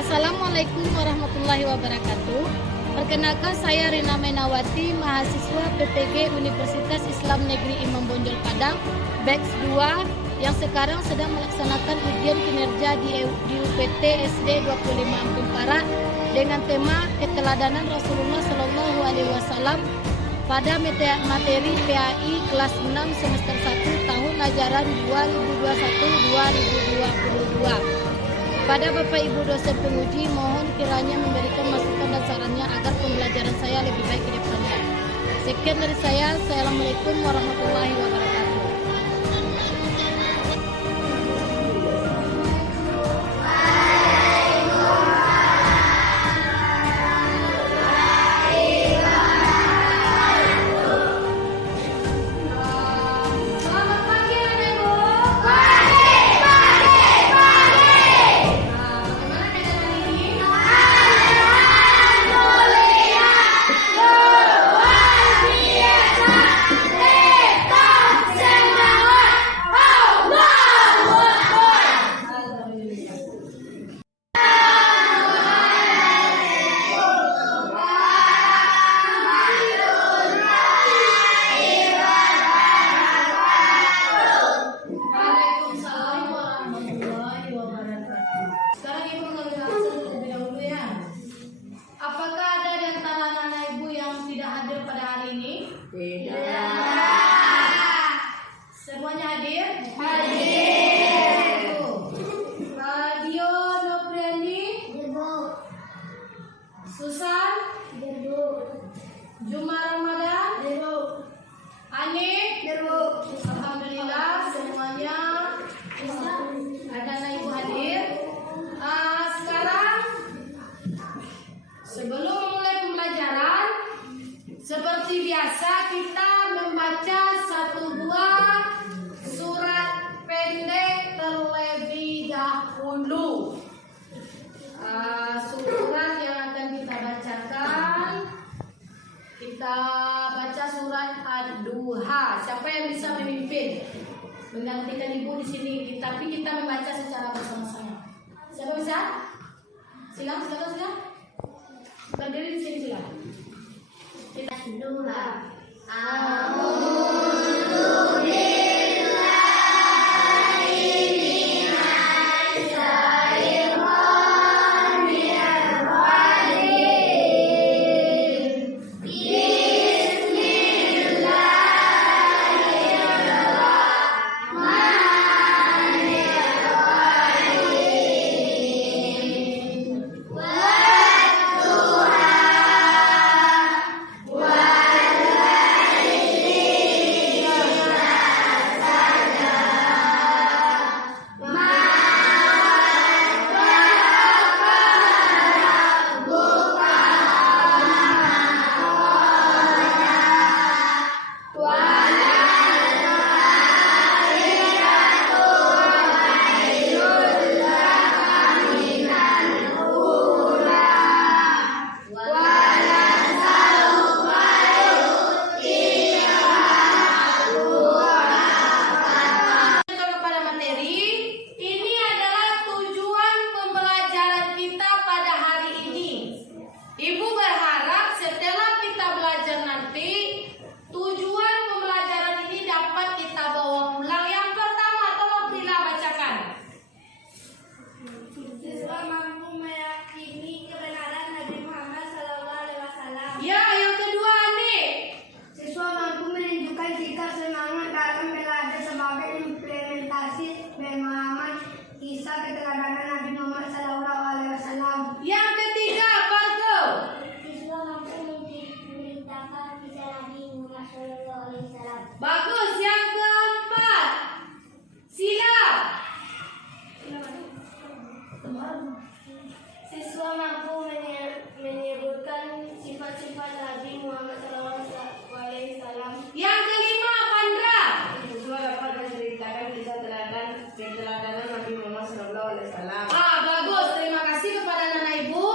Assalamualaikum warahmatullahi wabarakatuh. Perkenalkan, saya Rina Menawati, mahasiswa PPG Universitas Islam Negeri Imam Bonjol Padang, batch 2, yang sekarang sedang melaksanakan ujian kinerja di UPT SD 25 Ampung Barat dengan tema keteladanan Rasulullah Shallallahu Alaihi Wasallam pada materi PAI kelas 6 semester 1 tahun ajaran 2021-2022. Pada Bapak Ibu dosen penguji, mohon kiranya memberikan masukan dan sarannya agar pembelajaran saya lebih baik ke depannya. Sekian dari saya. Assalamualaikum warahmatullahi wabarakatuh. Semuanya hadir? Hadir. Radio Nopriani? Susan? Juma Ramadan? Anik? Alhamdulillah semuanya ada anak ibu hadir. Sekarang sebelum mulai pembelajaran, seperti biasa kita membaca satu buah surat pendek terlebih dahulu. Surat yang akan kita bacakan, kita baca surat Ad-Duha. Siapa yang bisa memimpin? Menggantikan ibu di sini, tapi kita membaca secara bersama-sama. Siapa bisa? Silakan. Berdiri di sini silakan. Kita Duha. Bagus, yang keempat. Sila. Siswa mampu menyebutkan sifat-sifat Nabi Muhammad SAW. Yang kelima, Pandra. Siswa dapat menceritakan kisah keteladanan Nabi Muhammad SAW. Bagus. Terima kasih kepada Nana Ibu.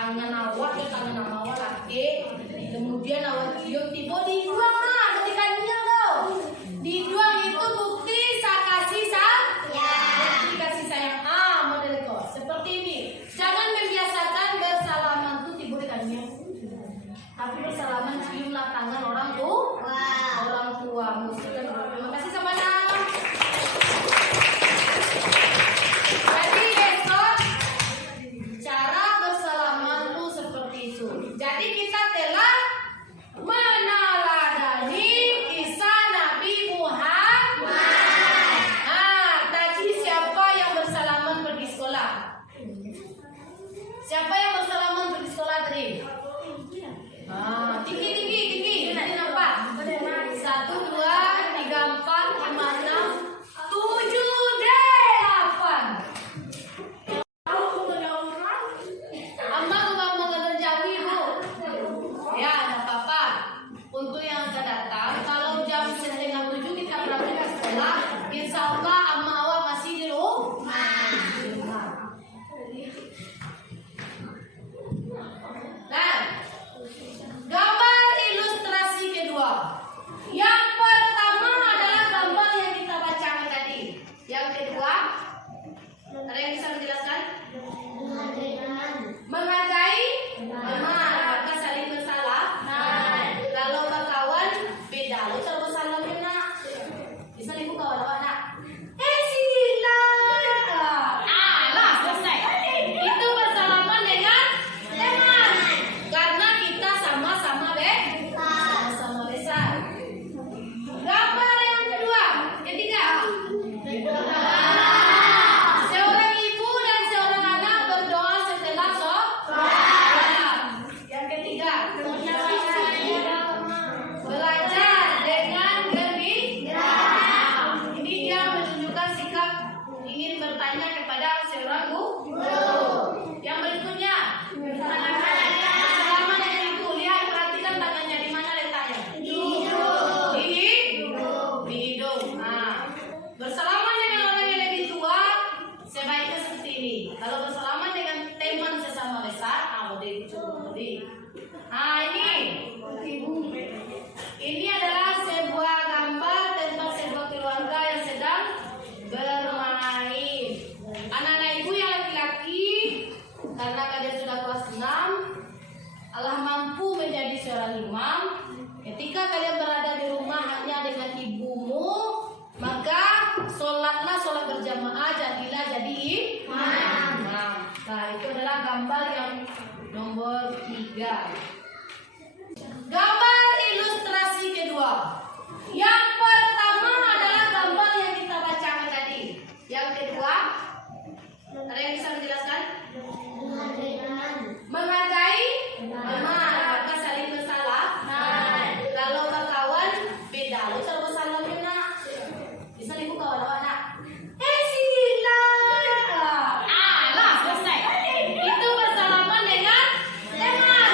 tangan awak ke tangan awak laki, kemudian awak cium tiba dibuang nah ketika niat dong. Dibuang itu bukti kasih sayang. Model kok seperti ini. Jangan membiasakan bersalaman tuh tiba dengan niat. Tapi bersalaman ciumlah tangan orang tua. Terima kasih sama nama. Jadi besok cara bersalaman tuh seperti itu. Jadi kita telah meneladani kisah Nabi Muhammad. Tadi siapa yang bersalaman pergi sekolah? Siapa yang bersalaman pergi sekolah tadi? Tinggi. Nanti nampak. 1, 2, 3, 4, 5, 6, 7, 8. Amma mengerjawi bu. Ya, nggak apa-apa. Untuk yang akan datang, kalau jam 6:30 kita berangkat ke sekolah, insya Allah amma awak masih di rumah. Nah, gambar ilustrasi kedua. Yang pertama adalah gambar yang kita bacakan tadi. Yang kedua, ada yang bisa menjelaskan? Menghargai teman, maka saling bersalah. Kalau kawan beda, lo kalau bersalah nak. Bisa ibu kawan awak nak. Lah selesai. Itu bersalaman dengan teman. Karena kita sama-sama besar. Gambar yang ketiga. Seorang ibu dan seorang anak berdoa setelah sholat. Yang ketiga, belajar dengan gembira. Ini dia menunjukkan sikap ingin bertanya kepada seorang guru. Yang berikutnya, bersalaman dengan ibu. Lihat, perhatikan tangannya di mana letaknya. Di hidung. Bersalaman dengan orang yang lebih tua sebaiknya seperti ini. Kalau bersalaman dengan teman sesama besar, ini adalah sebuah gambar tentang sebuah keluarga yang sedang bermain. Anak-anak ibu yang laki-laki, karena kalian sudah kelas 6, Allah mampu menjadi seorang imam. Ketika kalian berada di rumah hanya dengan ibumu, maka sholatlah sholat berjamaah, jadilah jadi imam. Nah, itu adalah gambar yang nomor 3. Gambar ilustrasi kedua. Yang pertama adalah gambar yang kita bacakan tadi. Yang kedua, ada yang bisa menjelaskan? Menghargai teman, maka saling bersalah. Kalau kawan beda, lo kalau bersalah nak. Bisa ibu kawan awak nak. Lah selesai. Itu bersalaman dengan teman.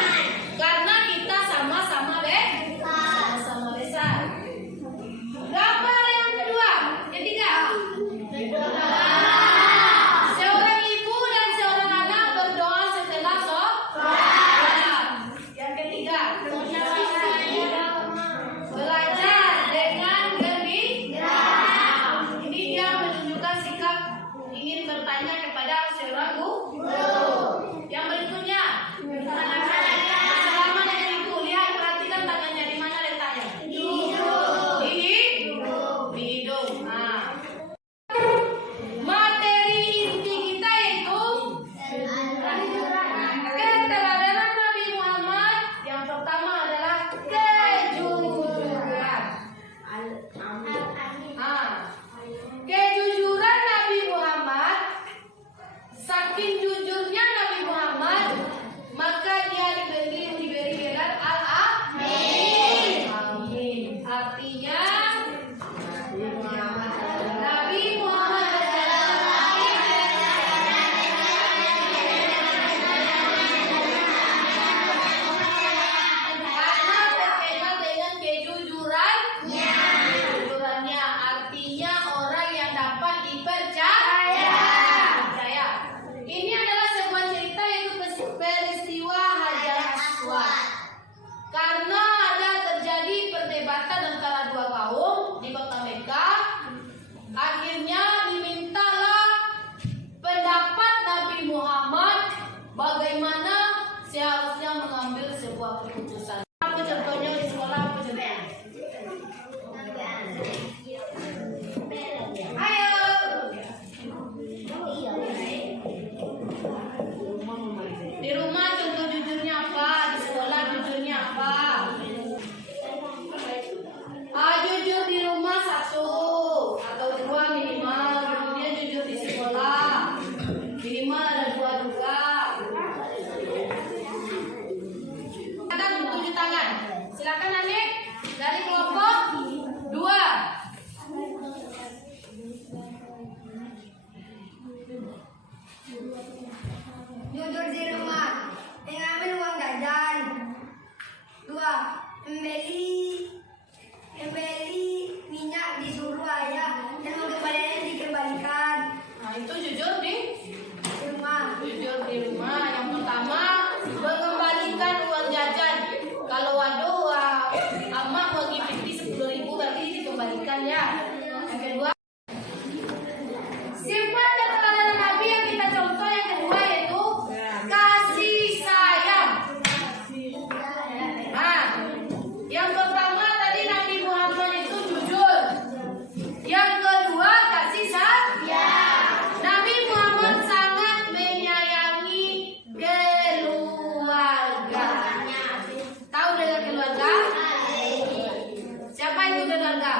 keluarga?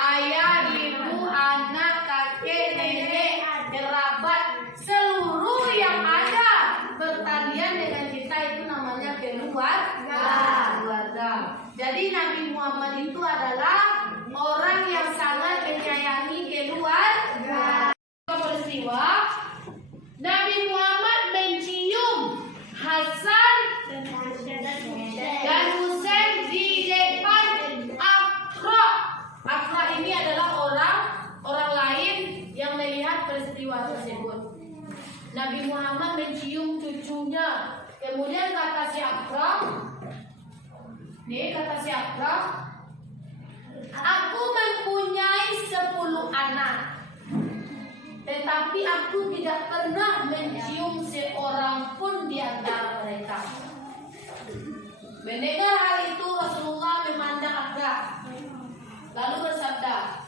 Ayah, ibu, anak, kakek, nenek, kerabat, seluruh yang ada bertalian dengan kita itu namanya keluarga. Jadi Nabi Muhammad itu adalah orang yang sangat menyayangi keluarga. Peristiwa Nabi Muhammad mencium Hasan dan Husain di depan Aqra. Aqra ini adalah orang lain yang melihat peristiwa tersebut. Nabi Muhammad mencium cucunya. Kemudian kata si Aqra, aku mempunyai 10 anak, tetapi aku tidak pernah mencium seorang pun di antara mereka. Mendengar hal itu Rasulullah memandang Aqra, lalu bersabda,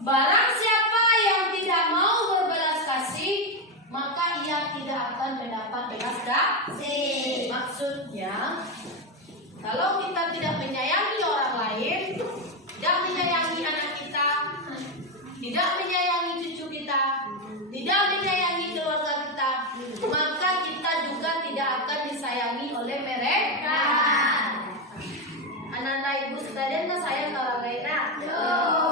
barang siapa yang tidak mau berbelas kasih, maka ia tidak akan mendapat belas kasih. Maksudnya, kalau kita tidak menyayangi orang lain, tidak menyayangi anak kita, tidak menyayangi cucu kita, tidak menyayangi keluarga kita, maka kita juga tidak akan disayangi oleh mereka. Anak-anak ibu sekalian kan sayang ke orang lain,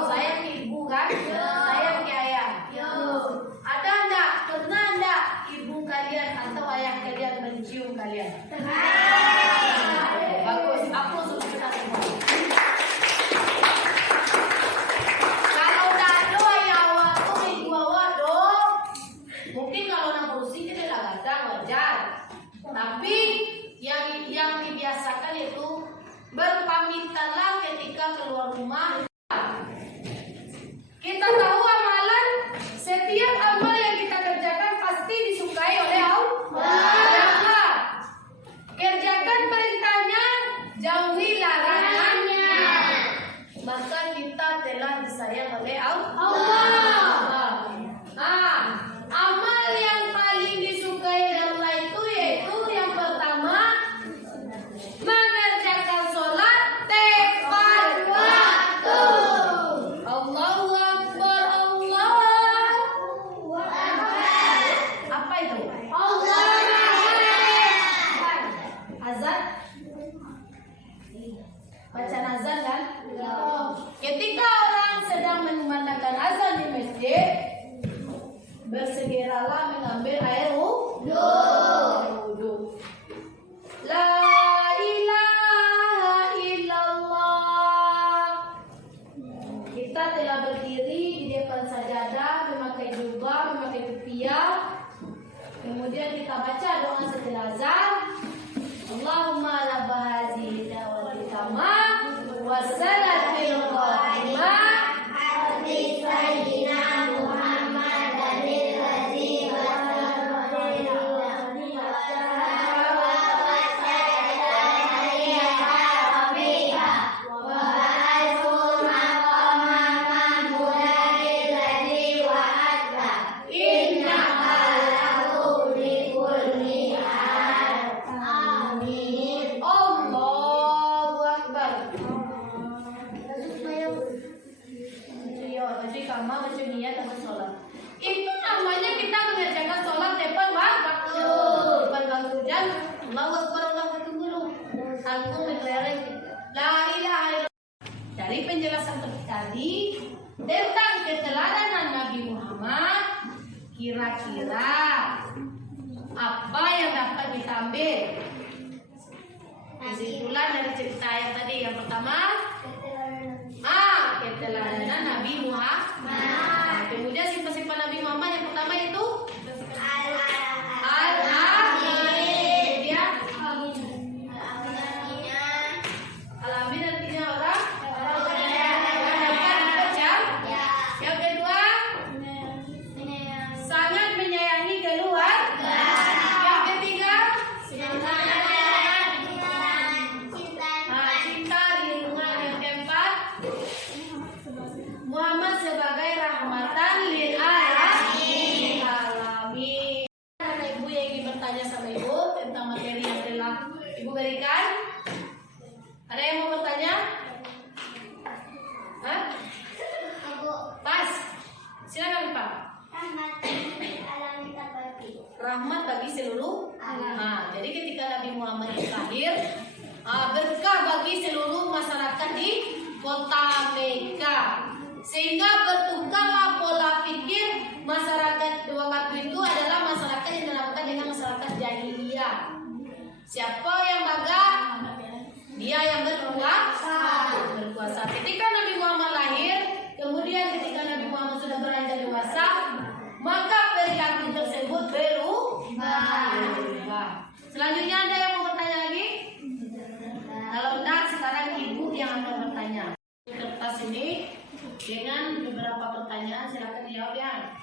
sayang ke ibu kan, sayang ke ayah. Ada enggak? Pernah enggak ibu kalian atau ayah kalian mencium kalian? Bagus, aku suka semua. Kalau dado ayah awak tuh ibu awak dong. Mungkin kalau nak berusi kita dah gadang wajar. Tapi yang dibiasakan itu berpamitanlah ketika keluar rumah. Kita tahu amalan, setiap amal yang kita kerjakan pasti disukai oleh Allah. Kerjakan perintahnya, jauhi larangannya, maka kita telah disayang oleh Allah. Amal yang paling disukai Allah itu yaitu yang pertama, mengerjakan sholat tepat waktu. Allahu Akbar, Allahu Akbar. Apa itu? Azan? Bacaan azan kan? Ketika orang sedang mengumandangkan azan di masjid, bersegeralah mengambil air wudhu. La ilaha illallah. Kita telah berdiri di depan sajadah, memakai jubah, memakai kopiah. Kemudian kita baca doa setelah azan. Allahumma rabba hadhihi da'watil tamah wassalatil qa'imah ati sayyidina Muhammad alladzi itu namanya kita mengerjakan sholat tepat waktu. Tepat waktu dan Allahu Akbar, Allahu Akbar dulu. Aku mengelereng la ilaha illallah. Dari penjelasan tadi tentang keteladanan Nabi Muhammad, kira-kira apa yang dapat kita ambil? Kesimpulan dari cerita yang tadi, yang pertama, keteladanan Nabi Muhammad. Kemudian sifat-sifat Nabi Muhammad yang pertama itu Al-Amin. Al-Amin artinya orang yang kedua, sangat menyayangi keluarga. Yang ketiga, cinta di lingkungan. Yang keempat, Muhammad sebagai rahmatan lil alamin. Anak ibu yang ingin bertanya sama ibu tentang materi yang telah ibu berikan, Ada yang mau bertanya? Hah? Pas. Silakan Pak. Rahmat bagi seluruh alam. Nah, jadi ketika Nabi Muhammad itu lahir, berkah bagi seluruh masyarakat di kota Mekah. Sehingga bertukarlah pola pikir masyarakat di waktu itu adalah masyarakat yang dinamakan dengan masyarakat jahiliyah. Siapa yang baga? Dia yang berkuasa. Ketika Nabi Muhammad lahir, kemudian ketika Nabi Muhammad sudah beranjak dewasa, maka perilaku tersebut berubah. Selanjutnya ada yang mau bertanya lagi? Kalau enggak, sekarang ibu yang akan bertanya. Kertas ini dengan beberapa pertanyaan, silakan dijawab ya.